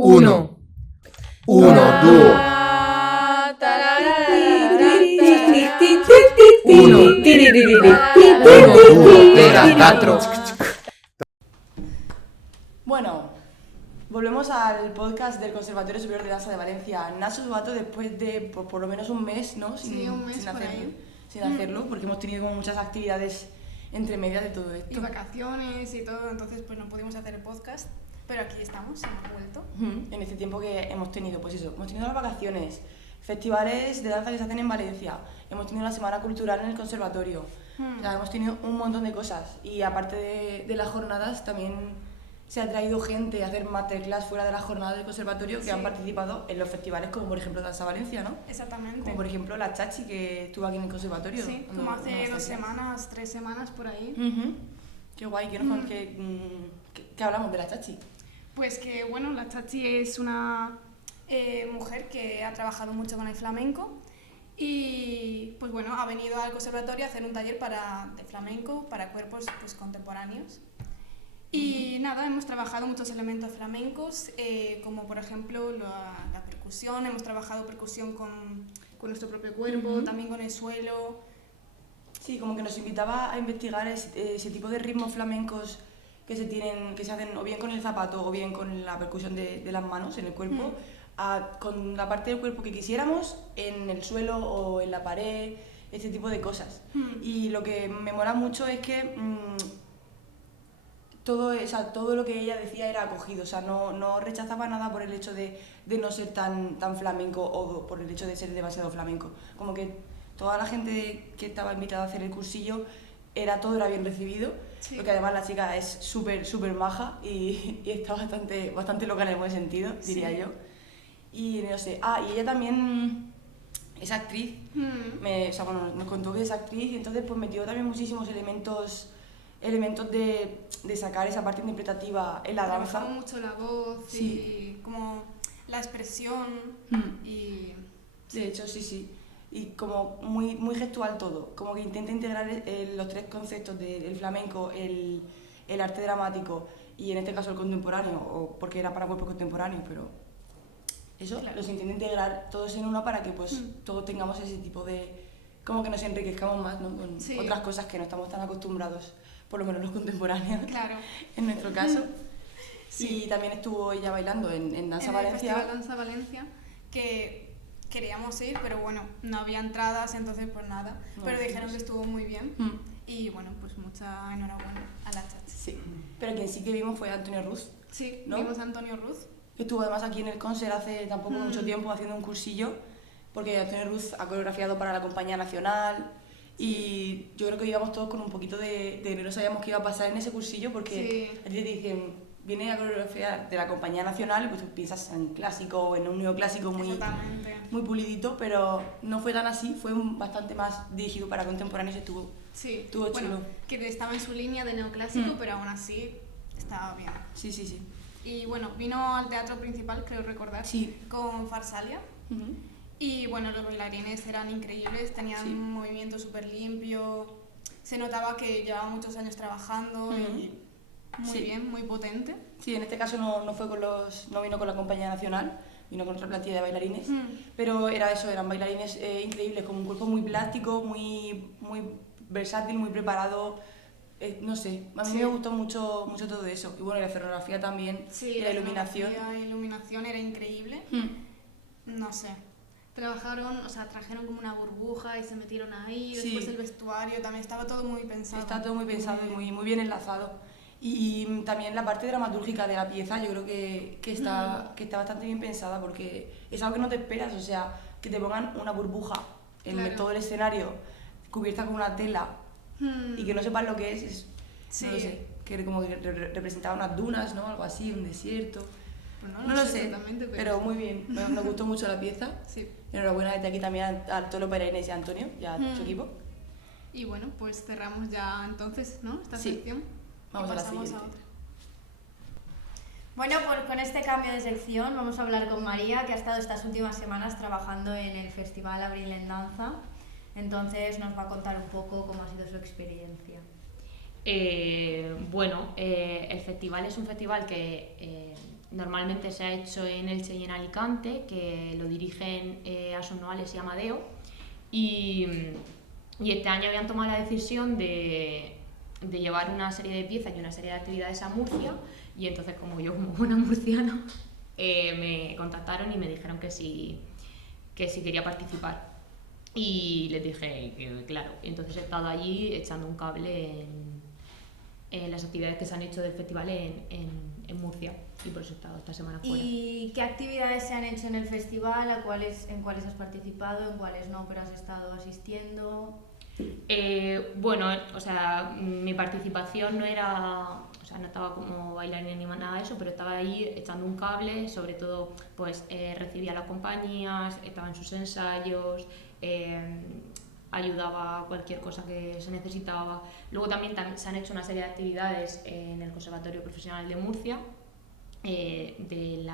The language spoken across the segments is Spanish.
Uno. Uno, due. Uno. Uno, due, tre, quattro. Bueno, volvemos al podcast del Conservatorio Superior de Danza de Valencia. Nacho Duato, después de por lo menos un mes, ¿no? Un mes por ahí. Sin hacerlo, porque hemos tenido como muchas actividades entre medias de todo esto. Y vacaciones y todo, entonces pues no pudimos hacer el podcast, pero aquí estamos, hemos vuelto. En este tiempo que hemos tenido, pues eso, hemos tenido las vacaciones, festivales de danza que se hacen en Valencia, hemos tenido la semana cultural en el conservatorio, o sea, hemos tenido un montón de cosas y aparte de las jornadas también se ha traído gente a hacer masterclass fuera de la jornada del conservatorio que han participado en los festivales como por ejemplo Danza Valencia, ¿no? Exactamente. Como por ejemplo la Chachi que estuvo aquí en el conservatorio. Sí, como hace 2 semanas, 3 semanas por ahí. Qué guay, ¿qué hablamos de la Chachi? Pues que bueno, la Chachi es una mujer que ha trabajado mucho con el flamenco y pues bueno, ha venido al conservatorio a hacer un taller de flamenco para cuerpos pues, contemporáneos. Y nada, hemos trabajado muchos elementos flamencos, como por ejemplo la percusión, hemos trabajado percusión con nuestro propio cuerpo, también con el suelo. Sí, como que nos invitaba a investigar ese tipo de ritmos flamencos que se hacen o bien con el zapato o bien con la percusión de las manos en el cuerpo, con la parte del cuerpo que quisiéramos, en el suelo o en la pared, ese tipo de cosas. Y lo que me mola mucho es que todo lo que ella decía era acogido, o sea, no rechazaba nada por el hecho de no ser tan flamenco o por el hecho de ser demasiado flamenco. Como que toda la gente que estaba invitada a hacer el cursillo, todo era bien recibido, porque además la chica es súper maja y está bastante loca en el buen sentido, diría yo. Y no sé, y ella también es actriz, nos contó que es actriz y entonces pues metió también muchísimos elementos de sacar esa parte interpretativa en la danza. Trabajamos mucho la voz y como la expresión y... De hecho, sí. Y como muy gestual todo, como que intenta integrar los 3 conceptos del flamenco, el arte dramático y en este caso el contemporáneo, porque era para cuerpos contemporáneos, pero eso, los intenta integrar todos en uno para que pues todos tengamos ese tipo de... como que nos enriquezcamos más, ¿no? Con otras cosas que no estamos tan acostumbrados, por lo menos los contemporáneos, en nuestro caso. Y también estuvo ella bailando en Danza Valencia. En el Festival Danza Valencia, que queríamos ir, pero bueno, no había entradas, entonces pues nada. Pero dijeron que estuvo muy bien y bueno, pues mucha enhorabuena a la Chachi. Sí, pero quien sí que vimos fue Antonio Ruz. Sí, ¿no? vimos a Antonio Ruz. Que estuvo además aquí en el Conser hace tampoco mucho tiempo haciendo un cursillo, porque Antonio Ruz ha coreografiado para la Compañía Nacional. Y yo creo que íbamos todos con un poquito de no sabíamos qué iba a pasar en ese cursillo porque a ti te dicen, viene a coreografiar de la Compañía Nacional y pues tú piensas en clásico o en un neoclásico muy pulidito, pero no fue tan así, fue bastante más dirigido para contemporáneos y estuvo chulo. Bueno, que estaba en su línea de neoclásico, pero aún así estaba bien. Sí. Y bueno, vino al teatro principal, creo recordar, con Farsalia. Y bueno, los bailarines eran increíbles, tenían un movimiento súper limpio, se notaba que llevaba muchos años trabajando y muy bien, muy potente. Sí, en este caso no vino con la Compañía Nacional, vino con otra plantilla de bailarines, pero eran bailarines increíbles, con un cuerpo muy plástico, muy versátil, muy preparado. No sé, a mí me gustó mucho todo eso. Y bueno, la escenografía también, y la iluminación. La iluminación era increíble. No sé. Trajeron como una burbuja y se metieron ahí, después el vestuario también estaba todo muy pensado. Está todo muy pensado y muy bien enlazado. Y también la parte dramatúrgica de la pieza yo creo que está bastante bien pensada porque es algo que no te esperas, o sea, que te pongan una burbuja en todo el escenario cubierta con una tela y que no sepas lo que es no lo sé, que como que representaba unas dunas, ¿no? Algo así, un desierto. Pues no lo sé, pero muy bien, me gustó mucho la pieza. Enhorabuena desde aquí también a todos los bailarines y a Antonio y a su equipo. Y bueno, pues cerramos ya entonces, ¿no? Esta sección. Vamos a la siguiente. Bueno, pues con este cambio de sección vamos a hablar con María, que ha estado estas últimas semanas trabajando en el Festival Abril en Danza. Entonces nos va a contar un poco cómo ha sido su experiencia. El festival es un festival que normalmente se ha hecho en Elche y en Alicante, que lo dirigen Asun Noales y Amadeo, y este año habían tomado la decisión de llevar una serie de piezas y una serie de actividades a Murcia, y entonces como yo como buena murciana me contactaron y me dijeron que si quería participar, y les dije que claro. Entonces he estado allí echando un cable en las actividades que se han hecho del festival en Murcia, y por eso he estado esta semana fuera. ¿Y qué actividades se han hecho en el festival? ¿En cuáles has participado? ¿En cuáles no, pero has estado asistiendo? Bueno, o sea, mi participación no era, o sea, no estaba como bailarina ni nada de eso, pero estaba ahí echando un cable, sobre todo, pues recibía a las compañías, estaba en sus ensayos, ayudaba a cualquier cosa que se necesitaba. Luego también se han hecho una serie de actividades en el Conservatorio Profesional de Murcia, de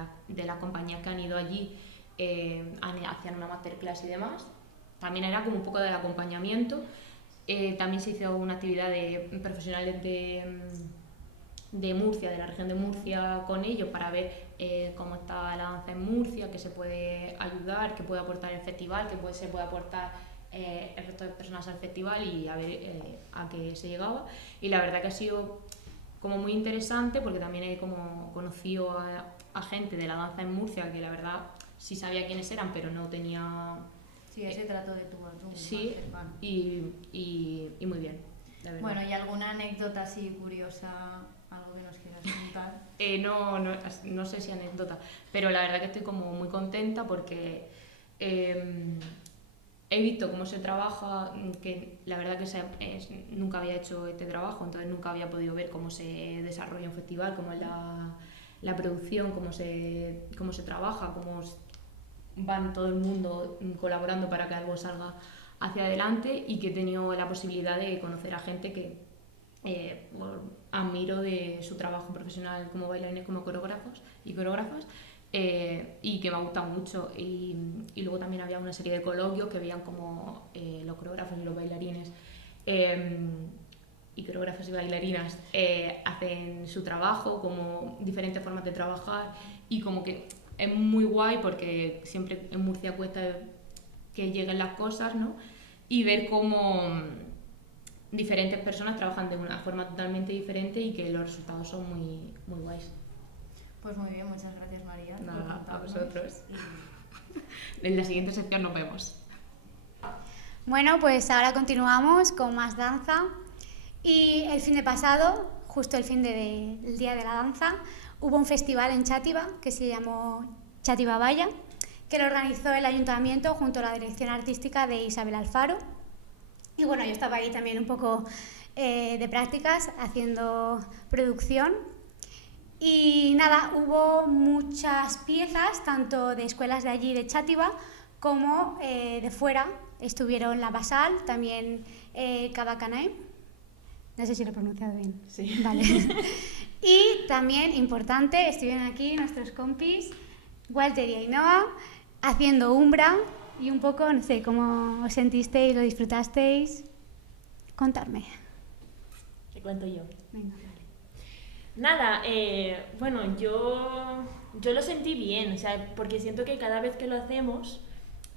las compañías que han ido allí, hacían una masterclass y demás. También era como un poco del acompañamiento. También se hizo una actividad de profesionales de Murcia, de la región de Murcia, con ellos, para ver cómo está la danza en Murcia, qué se puede ayudar, qué puede aportar el festival, qué se puede aportar el resto de personas al festival, y a ver a qué se llegaba. Y la verdad que ha sido como muy interesante, porque también he como conocido a gente de la danza en Murcia que la verdad sí sabía quiénes eran, pero no tenía... Sí, ese trato de tú a tú. Sí, y muy bien, la verdad. Bueno, ¿y alguna anécdota así curiosa, algo que nos quieras contar? No sé si anécdota, pero la verdad que estoy como muy contenta porque he visto cómo se trabaja, que la verdad que nunca había hecho este trabajo, entonces nunca había podido ver cómo se desarrolla un festival, cómo es la producción, cómo se trabaja, cómo van todo el mundo colaborando para que algo salga hacia adelante, y que he tenido la posibilidad de conocer a gente que admiro de su trabajo profesional como bailarines, como coreógrafos y coreógrafas, y que me ha gustado mucho. Y luego también había una serie de coloquios que veían como los coreógrafos y los bailarines y coreógrafos y bailarinas hacen su trabajo, como diferentes formas de trabajar, y como que es muy guay porque siempre en Murcia cuesta que lleguen las cosas, ¿no? Y ver cómo diferentes personas trabajan de una forma totalmente diferente y que los resultados son muy, muy guays. Pues muy bien, muchas gracias, María. Nada, a vosotros. En la siguiente sección nos vemos. Bueno, pues ahora continuamos con más danza. Y el fin de pasado, justo el fin del Día de la Danza, hubo un festival en Xàtiva que se llamó Xàtiva Balla, que lo organizó el Ayuntamiento junto a la dirección artística de Isabel Alfaro. Y bueno, yo estaba ahí también un poco de prácticas, haciendo producción. Y nada, hubo muchas piezas, tanto de escuelas de allí de Xàtiva como de fuera. Estuvieron La Basal, también Cavacanaim. No sé si lo he pronunciado bien. Sí. Vale. Y también, importante, estuvieron aquí nuestros compis, Walter y Ainhoa, haciendo Umbra, y un poco, no sé, cómo os sentisteis, lo disfrutasteis. Contadme. Te cuento yo. Venga. Nada, bueno, yo lo sentí bien, o sea, porque siento que cada vez que lo hacemos,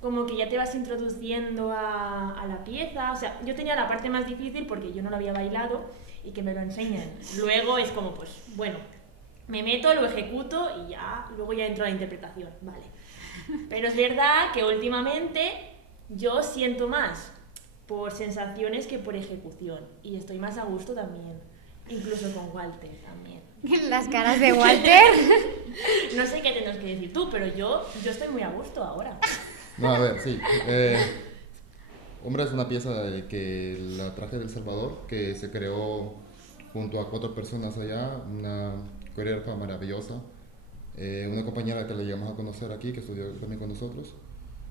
como que ya te vas introduciendo a la pieza. O sea, yo tenía la parte más difícil porque yo no lo había bailado y que me lo enseñen. Luego es como, pues, bueno, me meto, lo ejecuto y ya, luego ya entro a la interpretación, vale. Pero es verdad que últimamente yo siento más por sensaciones que por ejecución, y estoy más a gusto también, incluso con Walter también. Las caras de Walter. No sé qué tienes que decir tú, pero yo estoy muy a gusto ahora. No, a ver, sí. Umbra es una pieza que la traje de El Salvador, que se creó junto a 4 personas allá, una coreógrafa maravillosa, una compañera que la llegamos a conocer aquí, que estudió también con nosotros,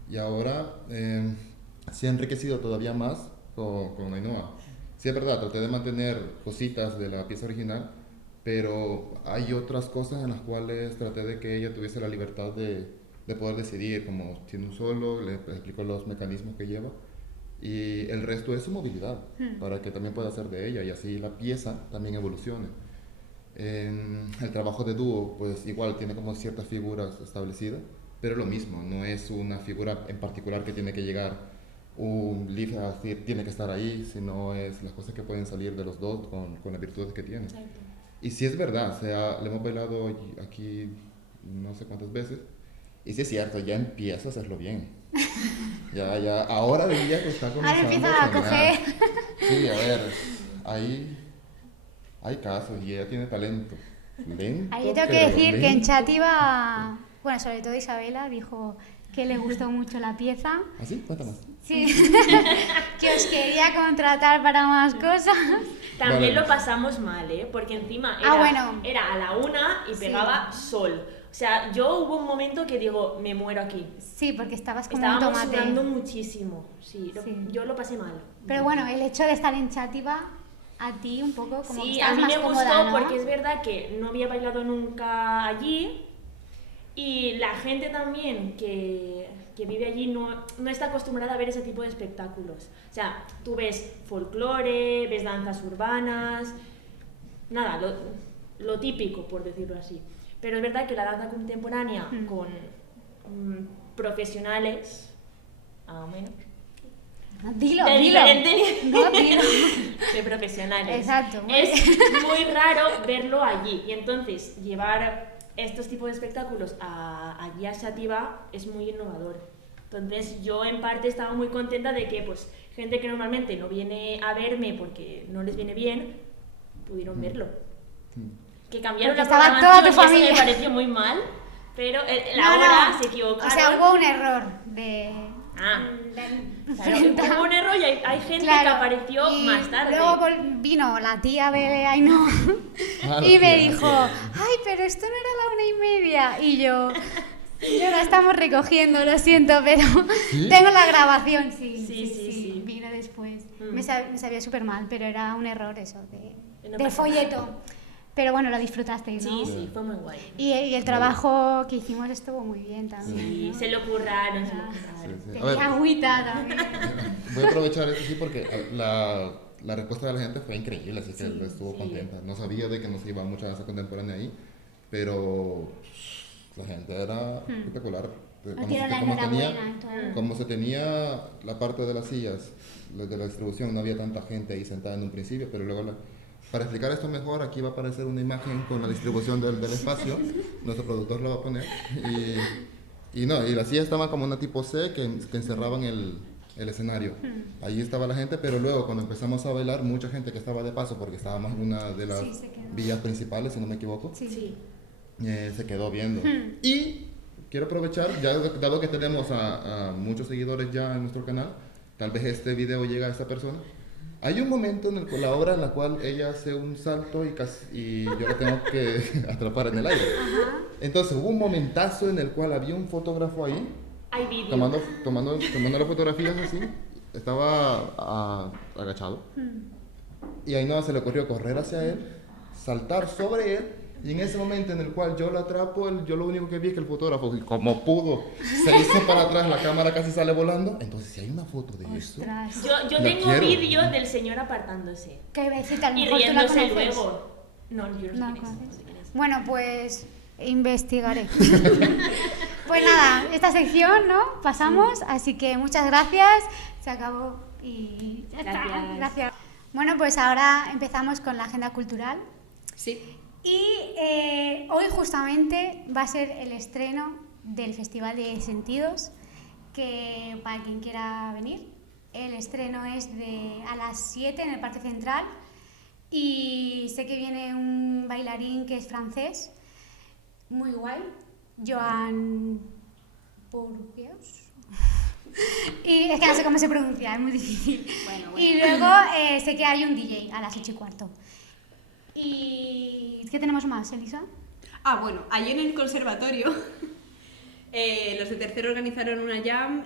y ahora se ha enriquecido todavía más con Ainhoa. Sí, es verdad, traté de mantener cositas de la pieza original, pero hay otras cosas en las cuales traté de que ella tuviese la libertad de poder decidir, como siendo un solo, le explico los mecanismos que lleva, y el resto es su movilidad, para que también pueda hacer de ella, y así la pieza también evolucione. El trabajo de dúo, pues igual tiene como ciertas figuras establecidas, pero lo mismo, no es una figura en particular que tiene que llegar un lead a decir tiene que estar ahí, sino es las cosas que pueden salir de los dos con las virtudes que tienen. Exacto. Y sí es verdad, o sea, le hemos bailado aquí no sé cuántas veces, y sí es cierto, ya empieza a hacerlo bien. Ya, ahora diría que está comenzando Ahora empieza a caminar. coger. Sí, a ver, hay casos y ella tiene talento. Lento, Ahí tengo que pero decir que en lento. Chátiva, bueno, sobre todo Isabela, dijo que le gustó mucho la pieza. ¿Ah, sí? Cuéntanos. Sí, que os quería contratar para más cosas. También Vale. lo pasamos mal, ¿eh? Porque encima Ah, bueno. era a la 1 y Sí. pegaba sol. O sea, yo hubo un momento que digo, me muero aquí. Sí, porque estabas como un Estábamos tomate. sudando muchísimo. Sí, Sí. yo lo pasé mal. Pero bueno, el hecho de estar en Chátiva, a ti un poco como que Sí, estabas a mí más me gustó cómoda, ¿no? porque es verdad que no había bailado nunca allí y la gente también que vive allí no está acostumbrada a ver ese tipo de espectáculos. O sea, tú ves folclore, ves danzas urbanas, nada, lo típico, por decirlo así. Pero es verdad que la danza contemporánea con profesionales, más o menos, Dilo, de dilo. diferente No, dilo. de profesionales. Exacto, muy Es muy raro verlo allí. Y entonces, llevar estos tipos de espectáculos allí a Chátiva es muy innovador. Entonces, yo en parte estaba muy contenta de que pues gente que normalmente no viene a verme porque no les viene bien, pudieron verlo. Que cambiaron Porque la estaba toda tu programación y eso familia. me pareció muy mal, pero la No, hora no. se equivocaron. O sea, hubo un error de... Ah, de claro, hubo un error y hay gente Claro, que apareció y más tarde. Luego vino la tía de Ainhoa Ah, la y me tía, dijo, la ay, pero esto no era la 1:30. Y yo, lo estamos recogiendo, lo siento, pero ¿Sí? tengo la grabación, sí. Sí. Vino después. Mm. Me sabía súper mal, pero era un error eso No de pasa folleto. Pero bueno, lo disfrutasteis, ¿no? Sí, fue muy guay. Y el trabajo que hicimos estuvo muy bien también. Sí, ¿no? se lo curraron, se lo Ah. curraron. Sí, sí. A Tenía ver, agüita también. voy a aprovechar esto sí porque la respuesta de la gente fue increíble, así que él estuvo sí. contenta. No sabía de que no se iba mucha danza contemporánea ahí, pero la gente era espectacular. Os dieron la enhorabuena y todo. Como se tenía la parte de las sillas, de la distribución, no había tanta gente ahí sentada en un principio, pero luego para explicar esto mejor, aquí va a aparecer una imagen con la distribución del espacio, nuestro productor la va a poner, y las sillas estaban como una tipo C que encerraban el escenario. Ahí estaba la gente, pero luego cuando empezamos a bailar, mucha gente que estaba de paso, porque estábamos en una de las Sí, se quedó. vías principales, si no me equivoco, Sí. se quedó viendo. Y quiero aprovechar, ya dado que tenemos a muchos seguidores ya en nuestro canal, tal vez este video llega a esta persona. Hay un momento en la obra en la cual ella hace un salto y yo la tengo que atrapar en el aire. Entonces hubo un momentazo en el cual había un fotógrafo ahí Hay vídeo. tomando las fotografías así. Estaba agachado. Y a Ainhoa se le ocurrió correr hacia él, saltar sobre él. Y en ese momento en el cual yo la atrapo, yo lo único que vi es que el fotógrafo, como pudo, se hizo para atrás, la cámara casi sale volando. Entonces, si hay una foto de eso, Ostras. Yo La tengo quiero. vídeo del señor apartándose. ¿Qué besita? A lo Y mejor tú la riéndose conoces. luego. No, yo No no sé quién es, conoces. no sé quién es. Bueno, pues investigaré. Pues nada, esta sección, ¿no? Pasamos, así que muchas gracias. Se acabó y ya está. Gracias. Gracias. Bueno, pues ahora empezamos con la agenda cultural. Sí. Y hoy justamente va a ser el estreno del Festival de Sentidos, que para quien quiera venir, el estreno es a las 7 en el Parque Central y sé que viene un bailarín que es francés, muy guay, Joan Bourgeois. Y es que no sé cómo se pronuncia, es muy difícil. Bueno. Y luego sé que hay un DJ a las 8:15. ¿Y qué tenemos más, Elisa? Ah, bueno, allí en el conservatorio los de tercero organizaron una jam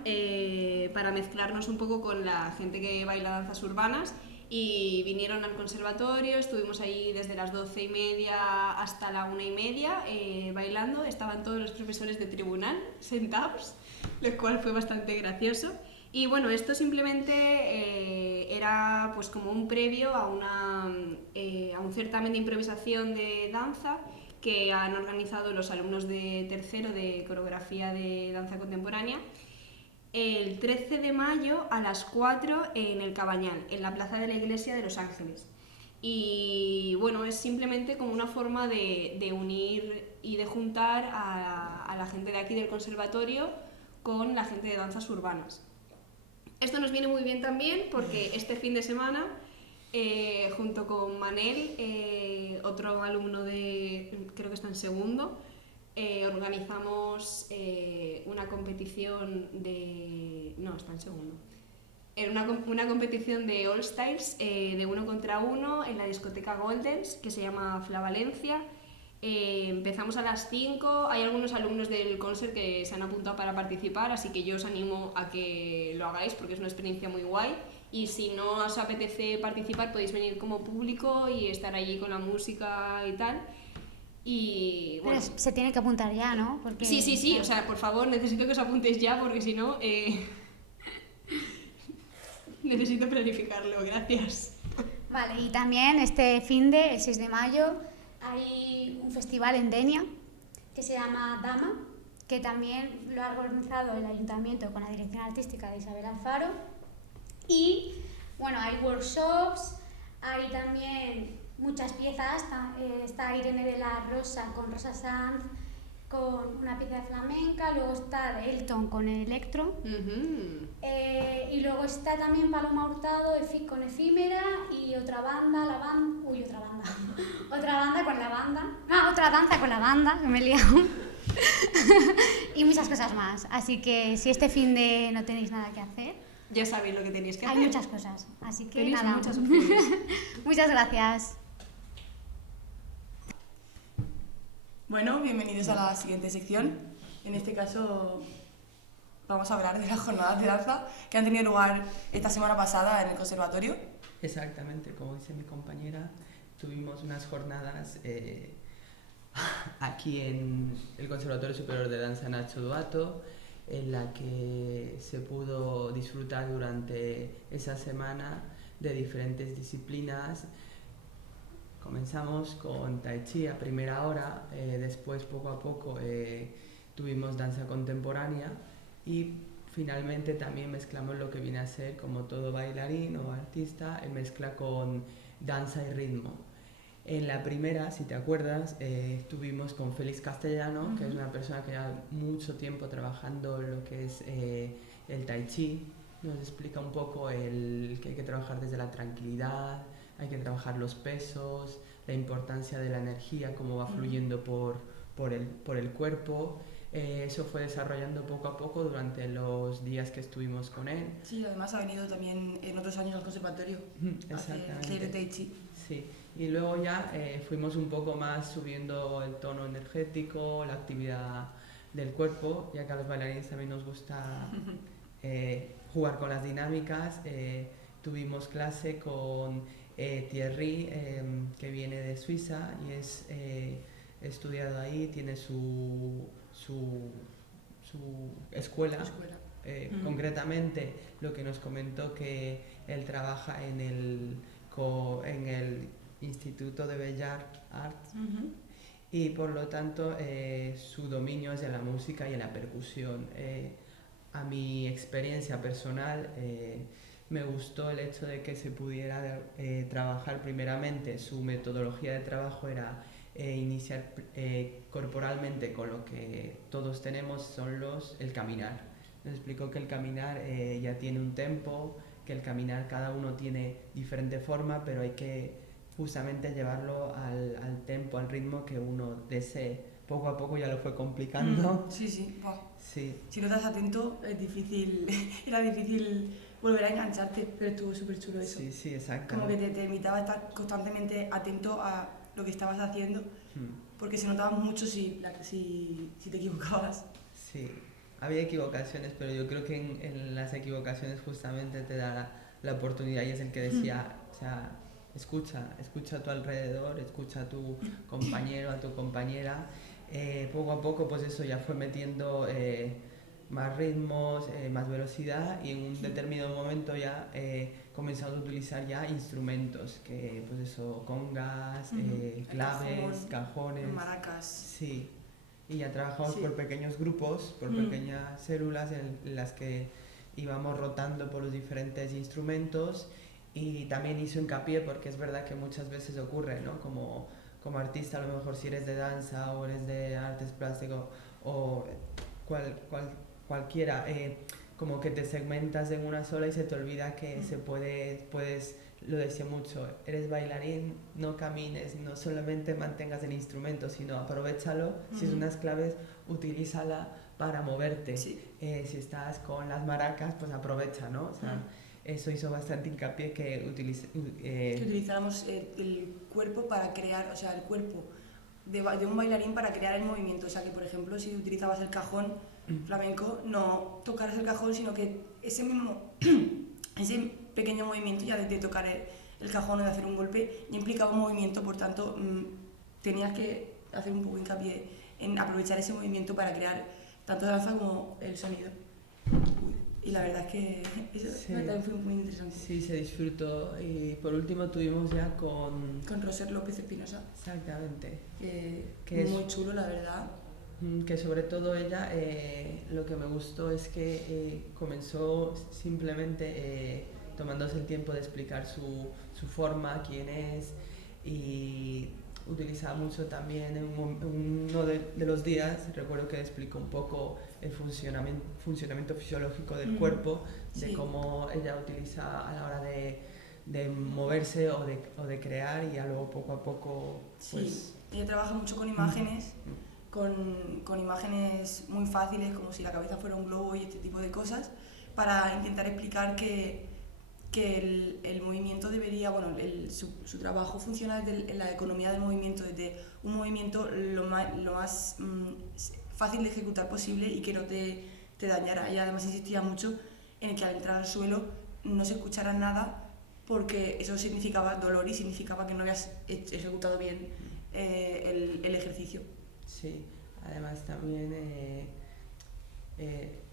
para mezclarnos un poco con la gente que baila danzas urbanas y vinieron al conservatorio, estuvimos ahí desde las 12:30 hasta la 1:30 bailando, estaban todos los profesores de tribunal sentados, lo cual fue bastante gracioso. Y bueno, esto simplemente era pues como un previo a un certamen de improvisación de danza que han organizado los alumnos de tercero de coreografía de danza contemporánea el 13 de mayo a las 4 en el Cabañal, en la plaza de la Iglesia de Los Ángeles. Y bueno, es simplemente como una forma de unir y de juntar a la gente de aquí del conservatorio con la gente de danzas urbanas. Esto nos viene muy bien también porque este fin de semana, junto con Manel, otro alumno creo que está en segundo, organizamos una competición no, está en segundo. Una competición de All Styles de 1 contra 1 en la discoteca Goldens, que se llama Flavalencia. Empezamos a las 5, hay algunos alumnos del concert que se han apuntado para participar, así que yo os animo a que lo hagáis porque es una experiencia muy guay. Y si no os apetece participar, podéis venir como público y estar allí con la música y tal. Y bueno. Pero se tiene que apuntar ya, ¿no? Porque... Sí, o sea, por favor, necesito que os apuntéis ya porque si no, necesito planificarlo, gracias. Vale, y también el 6 de mayo, hay un festival en Denia que se llama Dama, que también lo ha organizado el ayuntamiento con la dirección artística de Isabel Alfaro. Y bueno, hay workshops, hay también muchas piezas, está Irene de la Rosa con Rosa Sanz, con una pieza de flamenca, luego está Elton con el electro, y luego está también Paloma Hurtado con Efímera y otra banda otra danza con la banda, que me he liado, y muchas cosas más. Así que si este fin de no tenéis nada que hacer, ya sabéis lo que tenéis que hacer. Hay muchas cosas, así que tenéis nada. Muchas opciones. Muchas gracias. Bueno, bienvenidos a la siguiente sección. En este caso vamos a hablar de las jornadas de danza que han tenido lugar esta semana pasada en el conservatorio. Exactamente, como dice mi compañera, tuvimos unas jornadas aquí en el Conservatorio Superior de Danza Nacho Duato, en la que se pudo disfrutar durante esa semana de diferentes disciplinas. Comenzamos con Tai Chi a primera hora, después poco a poco tuvimos danza contemporánea y finalmente también mezclamos lo que viene a ser, como todo bailarín o artista, mezcla con danza y ritmo. En la primera, si te acuerdas, estuvimos con Félix Castellano, que es una persona que lleva mucho tiempo trabajando lo que es el Tai Chi. Nos explica un poco que hay que trabajar desde la tranquilidad, hay que trabajar los pesos, la importancia de la energía, cómo va fluyendo por el cuerpo. Eso fue desarrollando poco a poco durante los días que estuvimos con él. Sí, además ha venido también en otros años al conservatorio. Exactamente. De Tai Chi. Sí, y luego ya fuimos un poco más subiendo el tono energético, la actividad del cuerpo, ya que a los bailarines también nos gusta jugar con las dinámicas. Tuvimos clase con Thierry, que viene de Suiza y es estudiado ahí, tiene su escuela. Concretamente, lo que nos comentó que él trabaja en el Instituto de Bellas Arts y por lo tanto su dominio es en la música y en la percusión. A mi experiencia personal me gustó el hecho de que se pudiera trabajar primeramente, su metodología de trabajo era iniciar corporalmente con lo que todos tenemos, el caminar. Nos explicó que el caminar ya tiene un tempo, que el caminar cada uno tiene diferente forma, pero hay que justamente llevarlo al tempo, al ritmo que uno desee. Poco a poco ya lo fue complicando. Sí. Sí. Si no estás atento, es difícil, era difícil volver a engancharte, pero estuvo súper chulo eso. Sí, exacto. Como que te invitaba a estar constantemente atento a lo que estabas haciendo, porque se notaba mucho si te equivocabas. Sí, había equivocaciones, pero yo creo que en las equivocaciones justamente te da la oportunidad y es el que decía, o sea, escucha a tu alrededor, escucha a tu compañero, a tu compañera. Poco a poco pues eso ya fue metiendo más ritmos, más velocidad, y en un determinado momento ya comenzamos a utilizar ya instrumentos, que pues eso, congas, claves, cajones, maracas. Sí, y ya trabajamos Sí. por pequeños grupos, por pequeñas células en las que íbamos rotando por los diferentes instrumentos, y también hizo hincapié porque es verdad que muchas veces ocurre, ¿no? Como artista, a lo mejor si eres de danza o eres de artes plásticos o cualquiera, como que te segmentas en una sola y se te olvida que puedes, lo decía mucho, eres bailarín, no camines, no solamente mantengas el instrumento, sino aprovéchalo. Si es unas claves, utilízala para moverte. Sí. Si estás con las maracas, pues aprovecha, ¿no? O sea, eso hizo bastante hincapié que Que utilizáramos el cuerpo para crear, o sea, el cuerpo de un bailarín para crear el movimiento. O sea, que por ejemplo, si utilizabas el cajón flamenco, no tocaras el cajón, sino que ese pequeño movimiento ya de tocar el cajón o de hacer un golpe ya implicaba un movimiento, por tanto, tenías que hacer un poco hincapié en aprovechar ese movimiento para crear tanto danza como el sonido. Y la verdad es que eso también fue muy interesante. Sí, se disfrutó. Y por último tuvimos ya con Roser López Espinosa. Exactamente. Que es muy chulo, la verdad. Que sobre todo ella, lo que me gustó es que comenzó simplemente tomándose el tiempo de explicar su forma, quién es, y utilizaba mucho también en uno de los días, recuerdo que explicó un poco el funcionamiento fisiológico del cuerpo, de cómo ella utiliza a la hora de moverse o de crear, y ya luego poco a poco... Pues, ella trabaja mucho con imágenes, con imágenes muy fáciles, como si la cabeza fuera un globo y este tipo de cosas, para intentar explicar que el movimiento debería, bueno, su trabajo funciona desde la economía del movimiento, desde un movimiento lo más fácil de ejecutar posible y que no te dañara. Ella además insistía mucho en que al entrar al suelo no se escuchara nada, porque eso significaba dolor y significaba que no habías ejecutado bien el ejercicio. Sí, además también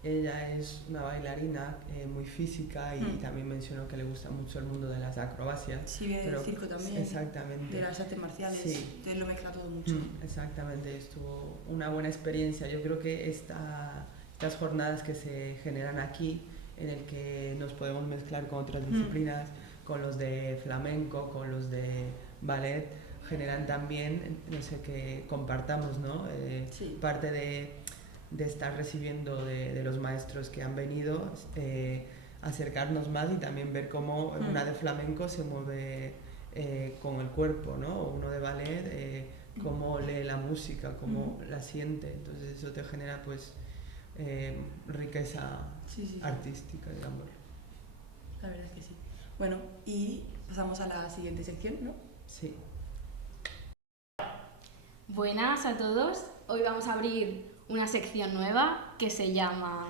ella es una bailarina muy física, y también mencionó que le gusta mucho el mundo de las acrobacias. Sí, viene del circo también, exactamente, de las artes marciales, que lo mezcla todo mucho. Exactamente, estuvo una buena experiencia. Yo creo que estas jornadas que se generan aquí, en el que nos podemos mezclar con otras disciplinas, con los de flamenco, con los de ballet, generan también, no sé, que compartamos, ¿no? Parte de estar recibiendo de los maestros que han venido, acercarnos más y también ver cómo una de flamenco se mueve con el cuerpo, ¿no? O uno de ballet, cómo lee la música, cómo la siente. Entonces eso te genera pues riqueza artística, digamos. La verdad es que sí. Bueno, y pasamos a la siguiente sección, ¿no? Sí. Buenas a todos. Hoy vamos a abrir una sección nueva que se llama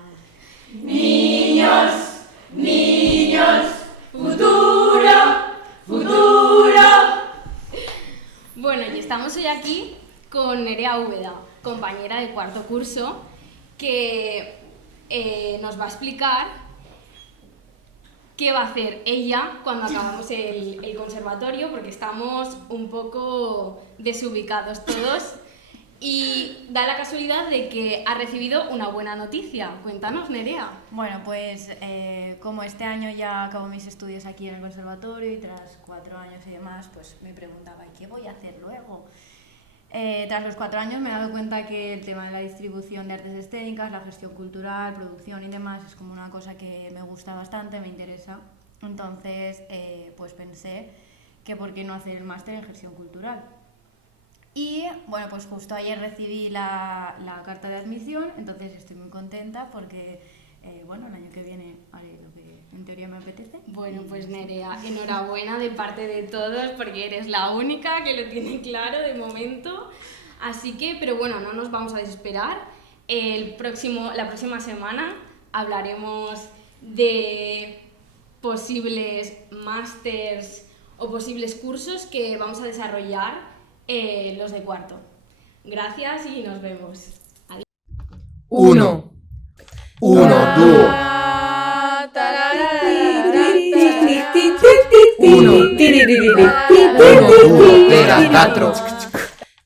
Niños, niños, futuro, futuro. Bueno, y estamos hoy aquí con Nerea Úbeda, compañera de cuarto curso, que nos va a explicar qué va a hacer ella cuando acabamos el conservatorio, porque estamos un poco desubicados todos. Y da la casualidad de que ha recibido una buena noticia. Cuéntanos, Nerea. Bueno, pues como este año ya acabo mis estudios aquí en el conservatorio y tras 4 años y demás, pues me preguntaba, ¿qué voy a hacer luego? Tras los 4 años me he dado cuenta que el tema de la distribución de artes escénicas, la gestión cultural, producción y demás es como una cosa que me gusta bastante, me interesa. Entonces, pues pensé que por qué no hacer el máster en gestión cultural. Y bueno, pues justo ayer recibí la carta de admisión, entonces estoy muy contenta porque, bueno, el año que viene haré lo que en teoría me apetece. Bueno, pues Nerea, enhorabuena de parte de todos porque eres la única que lo tiene claro de momento. Así que, pero bueno, no nos vamos a desesperar. La próxima semana hablaremos de posibles másters o posibles cursos que vamos a desarrollar los de cuarto. Gracias y nos vemos. Adiós. 1. 1, 2. 1, 2, 3, 4.